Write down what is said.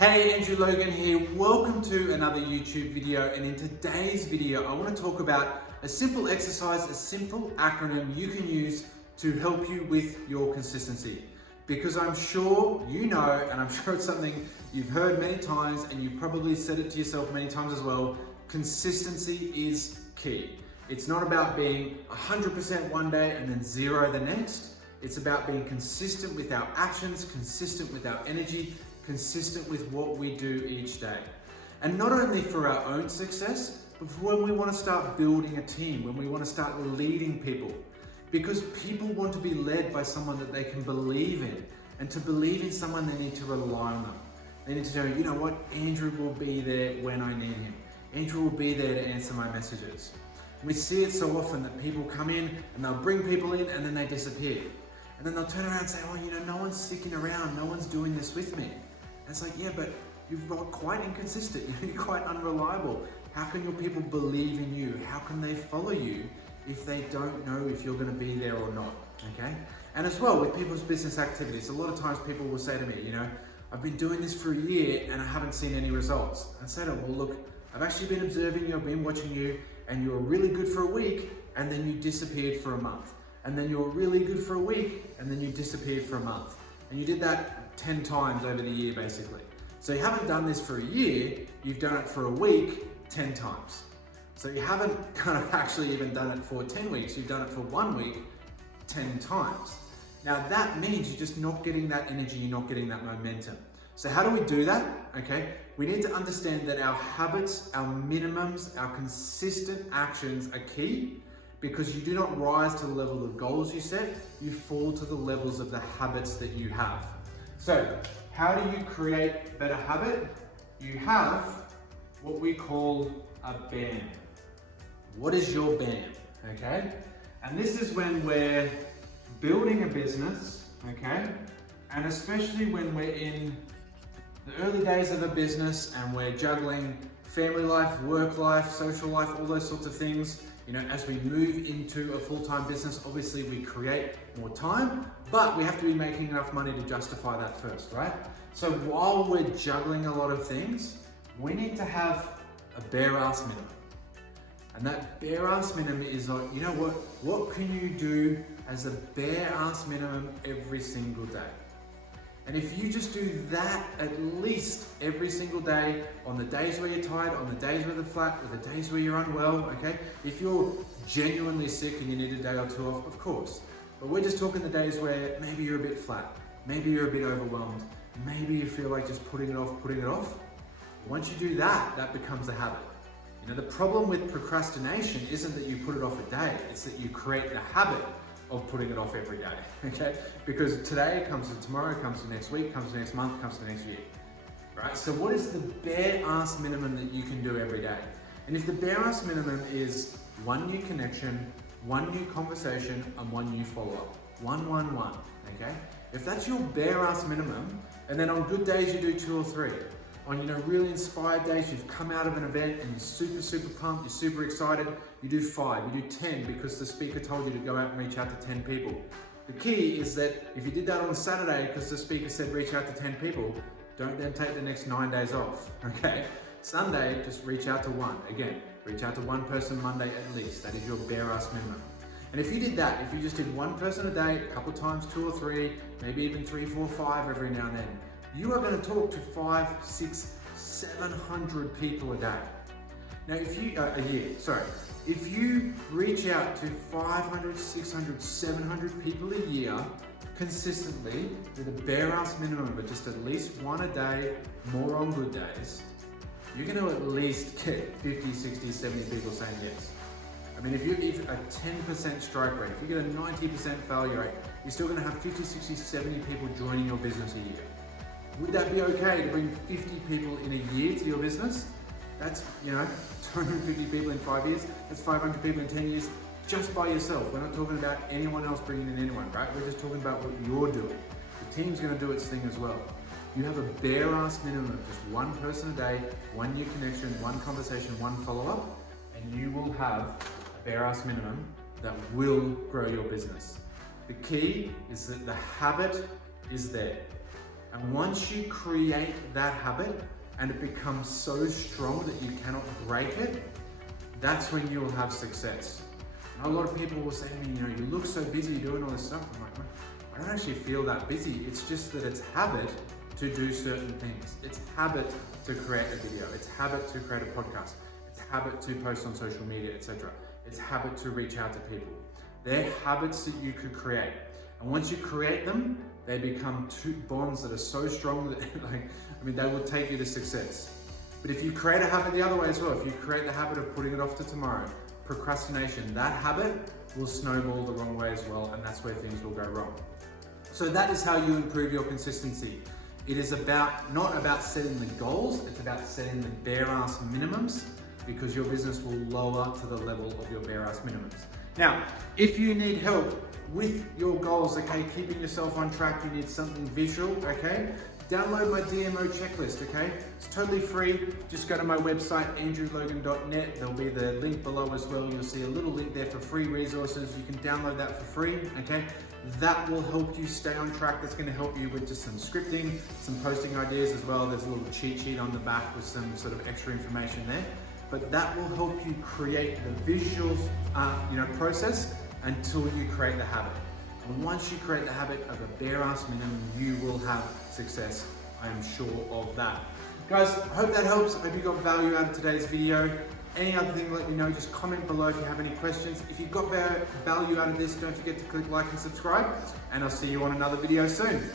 Hey, Andrew Logan here. Welcome to another YouTube video, and in today's video I want to talk about a simple exercise, a simple acronym you can use to help you with your consistency. Because I'm sure you know, and I'm sure it's something you've heard many times and you've probably said it to yourself many times as well, consistency is key. It's not about being 100% one day and then zero the next. It's about being consistent with our actions, consistent with our energy, consistent with what we do each day. And not only for our own success, but for when we want to start building a team, when we want to start leading people. Because people want to be led by someone that they can believe in. And to believe in someone, they need to rely on them. They need to know, you know what, Andrew will be there when I need him. Andrew will be there to answer my messages. We see it so often that people come in and they'll bring people in and then they disappear. And then they'll turn around and say, oh, you know, no one's sticking around, no one's doing this with me. And it's like, yeah, but you're quite inconsistent, you're quite unreliable. How can your people believe in you? How can they follow you if they don't know if you're going to be there or not, okay? And as well, with people's business activities, a lot of times people will say to me, you know, I've been doing this for a year and I haven't seen any results. I say to them, well, look, I've actually been observing you, I've been watching you, and you were really good for a week, and then you disappeared for a month. And then you were really good for a week, and then you disappeared for a month. And you did that 10 times over the year, basically. So you haven't done this for a year, you've done it for a week, 10 times. So you haven't kind of actually even done it for 10 weeks, you've done it for 1 week, 10 times. Now that means you're just not getting that energy, you're not getting that momentum. So how do we do that? Okay, we need to understand that our habits, our minimums, our consistent actions are key. Because you do not rise to the level of goals you set, you fall to the levels of the habits that you have. So, how do you create better habit? You have what we call a BAM. What is your BAM? Okay? And this is when we're building a business, okay? And especially when we're in the early days of a business and we're juggling family life, work life, social life, all those sorts of things. You know, as we move into a full-time business, obviously we create more time, but we have to be making enough money to justify that first, right? So while we're juggling a lot of things, we need to have a bare ass minimum. And that bare ass minimum is like, you know what can you do as a bare ass minimum every single day? And if you just do that at least every single day, on the days where you're tired, on the days where you're flat, or the days where you're unwell, okay? If you're genuinely sick and you need a day or two off, of course. But we're just talking the days where maybe you're a bit flat, maybe you're a bit overwhelmed, maybe you feel like just putting it off. Once you do that, that becomes a habit. You know, the problem with procrastination isn't that you put it off a day, it's that you create the habit of putting it off every day, okay? Because today comes to tomorrow, comes to next week, comes to next month, comes to next year, right? So what is the bare ass minimum that you can do every day? And if the bare ass minimum is 1 new connection, 1 new conversation, and 1 new follow-up, 1, okay? If that's your bare ass minimum, and then on good days you do 2 or 3, on, you know, really inspired days, you've come out of an event and you're super pumped, you're super excited, you do 5, you do 10 because the speaker told you to go out and reach out to 10 people. The key is that if you did that on Saturday because the speaker said reach out to 10 people, don't then take the next 9 days off, okay? Sunday, just reach out to 1. Again, reach out to 1 person Monday at least. That is your bare ass minimum. And if you did that, if you just did 1 person a day, a couple times, 2 or 3, maybe even 3, 4, 5 every now and then, you are going to talk to 5, 6, 700 people a day. Now, if you, a year, sorry. If you reach out to 500, 600, 700 people a year consistently with a bare ass minimum of just at least 1 a day, more on good days, you're going to at least get 50, 60, 70 people saying yes. I mean, if a 10% strike rate, if you get a 90% failure rate, you're still going to have 50, 60, 70 people joining your business a year. Would that be okay to bring 50 people in a year to your business? That's, you know, 250 people in 5 years. That's 500 people in 10 years just by yourself. We're not talking about anyone else bringing in anyone, right? We're just talking about what you're doing. The team's going to do its thing as well. You have a bare ass minimum of just 1 person a day, 1 new connection, 1 conversation, 1 follow-up, and you will have a bare ass minimum that will grow your business. The key is that the habit is there. And once you create that habit and it becomes so strong that you cannot break it, that's when you will have success. And a lot of people will say to me, you look so busy doing all this stuff. I'm like, I don't actually feel that busy. It's just that it's habit to do certain things. It's habit to create a video. It's habit to create a podcast. It's habit to post on social media, etc. It's habit to reach out to people. They're habits that you could create. And once you create them, they become two bonds that are so strong that they will take you to success. But if you create a habit the other way as well, if you create the habit of putting it off to tomorrow, procrastination, that habit will snowball the wrong way as well, and that's where things will go wrong. So that is how you improve your consistency. It is not about setting the goals, it's about setting the bare ass minimums, because your business will lower to the level of your bare ass minimums. Now, if you need help with your goals, okay, keeping yourself on track, you need something visual, okay, download my DMO checklist, okay? It's totally free. Just go to my website, andrewlogan.net. There'll be the link below as well. You'll see a little link there for free resources. You can download that for free, okay? That will help you stay on track. That's gonna help you with just some scripting, some posting ideas as well. There's a little cheat sheet on the back with some sort of extra information there. But that will help you create the visuals, process until you create the habit. And once you create the habit of a bare ass minimum, you will have success. I am sure of that. Guys, I hope that helps. I hope you got value out of today's video. Any other thing, let me know. Just comment below if you have any questions. If you got value out of this, don't forget to click like and subscribe. And I'll see you on another video soon.